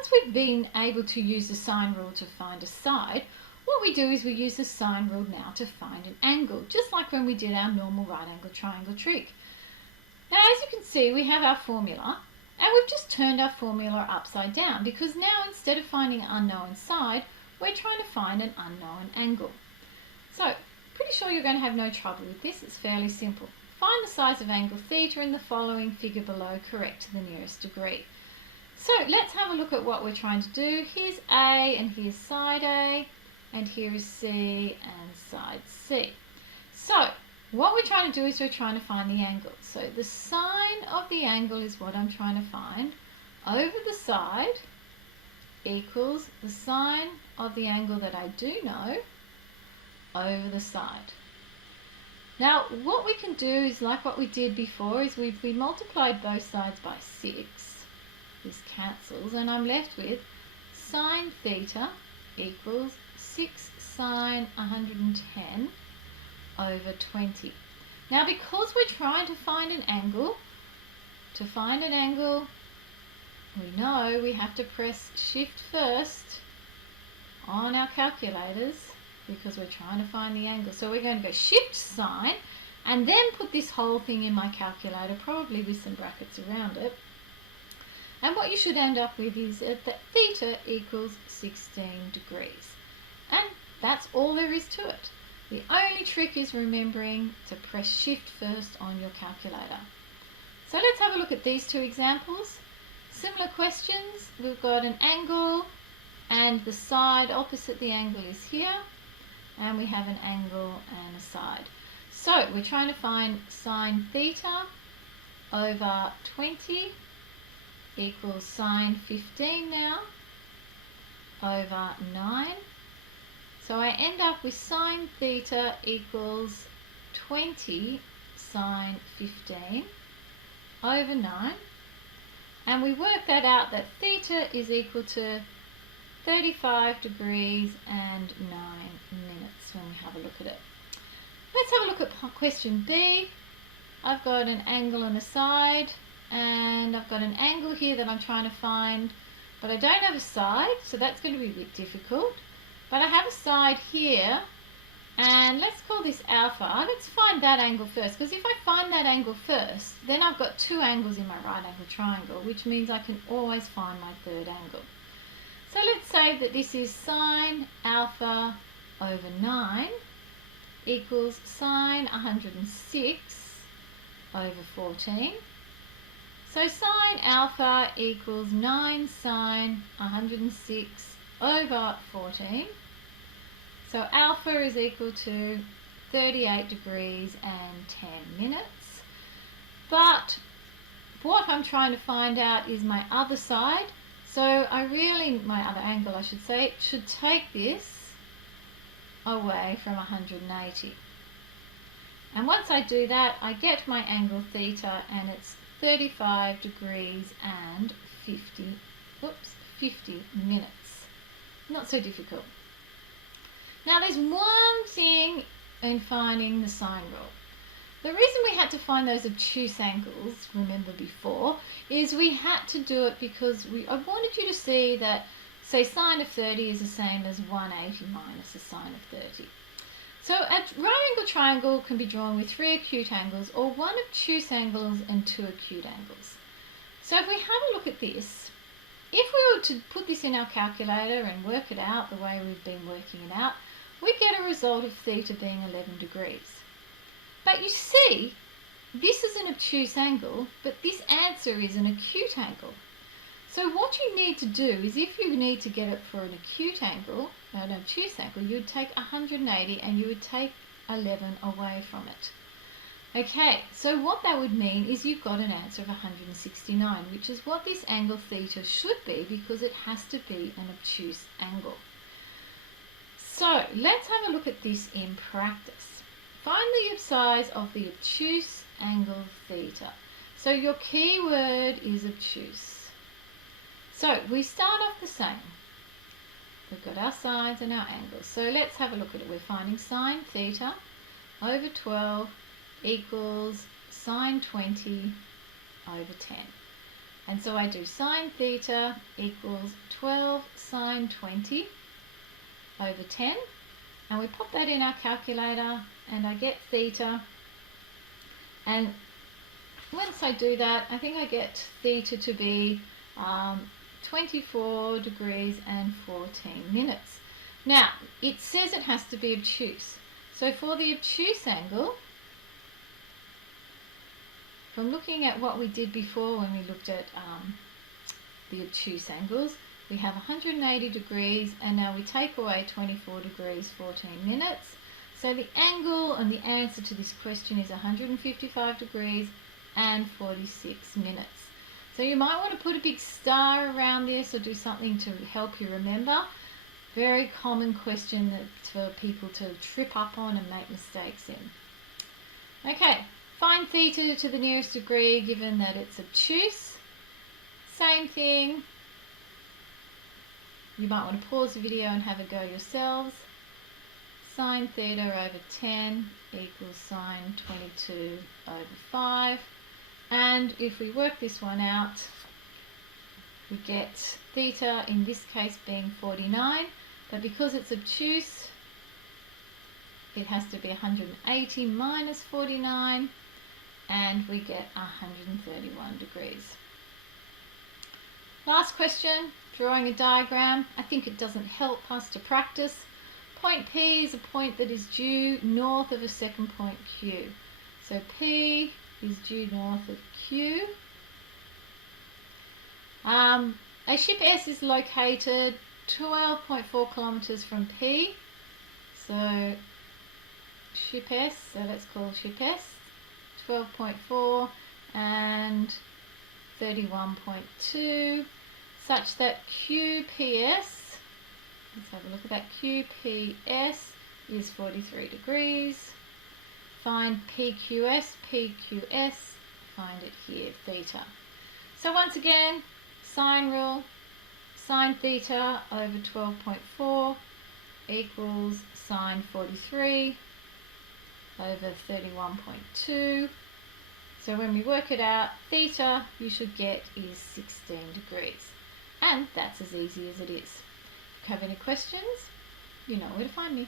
once we've been able to use the sine rule to find a side, what we do is we use the sine rule now to find an angle, just like when we did our normal right angle triangle trick. Now, as you can see, we have our formula, and we've just turned our formula upside down because now instead of finding an unknown side, we're trying to find an unknown angle. So, pretty sure you're going to have no trouble with this. It's fairly simple. Find the size of angle theta in the following figure below, correct to the nearest degree. So let's have a look at what we're trying to do. Here's A and here's side A, and here is C and side C. So what we're trying to do is we're trying to find the angle. So the sine of the angle is what I'm trying to find over the side equals the sine of the angle that I do know over the side. Now what we can do is like what we did before, is we multiplied both sides by 6. This cancels and I'm left with sine theta equals 6 sine 110 over 20. Now because we're trying to find an angle, we know we have to press shift first on our calculators because we're trying to find the angle. So we're going to go shift sine and then put this whole thing in my calculator, probably with some brackets around it. And what you should end up with is that theta equals 16 degrees. And that's all there is to it. The only trick is remembering to press shift first on your calculator. So let's have a look at these two examples. Similar questions. We've got an angle and the side opposite the angle is here. And we have an angle and a side. So we're trying to find sine theta over 20 equals sine 15 now over 9. So I end up with sine theta equals 20 sine 15 over 9. And we work that out that theta is equal to 35 degrees and 9 minutes when we have a look at it. Let's have a look at question B. I've got an angle and a side, and I've got an angle here that I'm trying to find, but I don't have a side, so that's going to be a bit difficult. But I have a side here, and let's call this alpha. Let's find that angle first, because if I find that angle first, then I've got two angles in my right angle triangle, which means I can always find my third angle. So let's say that this is sine alpha over 9 equals sine 106 over 14. So sine alpha equals 9 sine 106 over 14. So alpha is equal to 38 degrees and 10 minutes. But what I'm trying to find out is my other side. So my other angle I should say, should take this away from 180. And once I do that, I get my angle theta, and it's 35 degrees and 50 minutes. Not so difficult. Now there's one thing in finding the sine rule. The reason we had to find those obtuse angles, remember before, is we had to do it because I wanted you to see that, say, sine of 30 is the same as 180 minus the sine of 30. So a right angle triangle can be drawn with 3 acute angles, or 1 obtuse angle and 2 acute angles. So if we have a look at this, if we were to put this in our calculator and work it out the way we've been working it out, we get a result of theta being 11 degrees. But you see, this is an obtuse angle, but this answer is an acute angle. So what you need to do is, if you need to get it for an acute angle, an obtuse angle, you would take 180 and you would take 11 away from it. Okay, so what that would mean is you've got an answer of 169, which is what this angle theta should be, because it has to be an obtuse angle. So let's have a look at this in practice. Find the size of the obtuse angle theta. So your key word is obtuse. So we start off the same. We've got our sides and our angles. So let's have a look at it. We're finding sine theta over 12 equals sine 20 over 10. And so I do sine theta equals 12 sine 20 over 10. And we pop that in our calculator and I get theta. And once I do that, I think I get theta to be 24 degrees and 14 minutes. Now, it says it has to be obtuse. So for the obtuse angle, from looking at what we did before when we looked at the obtuse angles, we have 180 degrees and now we take away 24 degrees 14 minutes. So the angle and the answer to this question is 155 degrees and 46 minutes. So you might want to put a big star around this or do something to help you remember. Very common question that for people to trip up on and make mistakes in. Okay, find theta to the nearest degree given that it's obtuse. Same thing. You might want to pause the video and have a go yourselves. Sine theta over 10 equals sine 22 over 5. And if we work this one out, we get theta in this case being 49. But because it's obtuse, it has to be 180 minus 49. And we get 131 degrees. Last question, drawing a diagram. I think it doesn't help us to practice. Point P is a point that is due north of a second point Q. So P is due north of Q. A ship S is located 12.4 kilometers from P. So ship S, so let's call ship S 12.4 and 31.2, such that QPS, let's have a look at that, QPS is 43 degrees. Find PQS, PQS, find it here, theta. So once again, sine rule, sine theta over 12.4 equals sine 43 over 31.2. So when we work it out, theta you should get is 16 degrees. And that's as easy as it is. If you have any questions, you know where to find me.